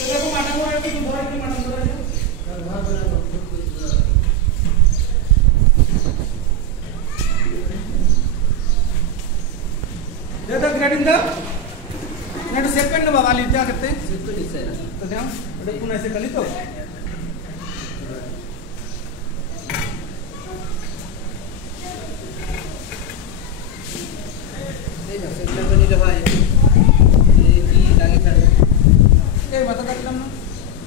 देखो माटा को आए तो बहुत ही माटा हो रहा है ये तो ग्रेडिंग दा नेट सेकंड वाली क्या करते हैं सेकंड इससे तो ध्यान बड़े पुनः ऐसे कली तो ये जैसे बनी रहा है ये की लागी खड़े ये मत कर लम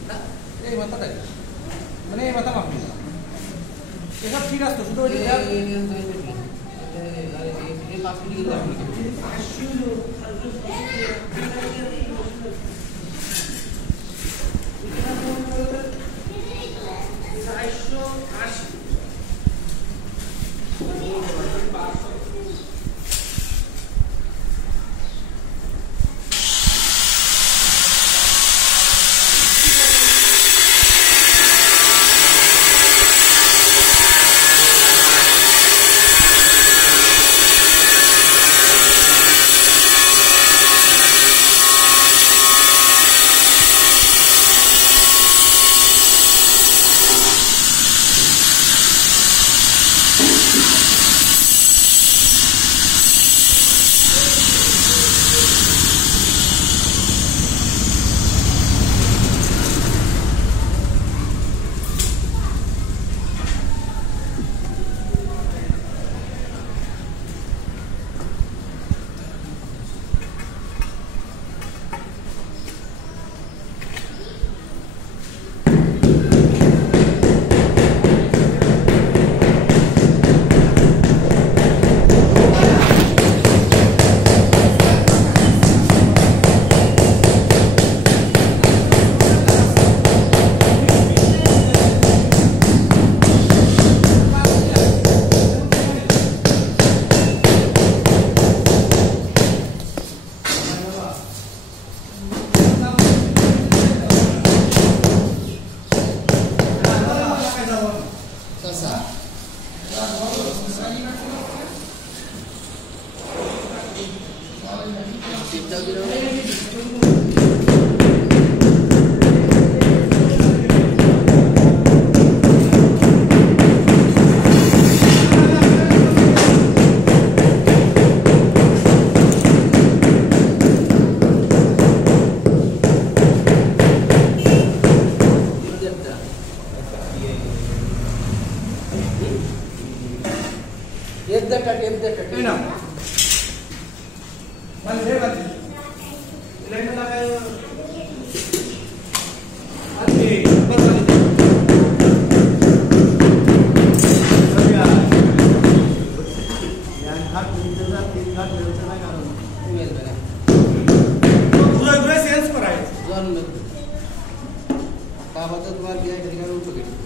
ना ये मत कर मैंने ये मत माफ ये सब ठीक है तो सुनो ये पास में गिर रहा ये ना मन ले बात लाइन में लगाओ आगे ऊपर वाली अब यार हाथ इधर तीन हाथ व्यवस्था ना करो पूरा पूरा सेल्स पर आए जोन में का बात तुम्हारा क्या तरीका उठ गई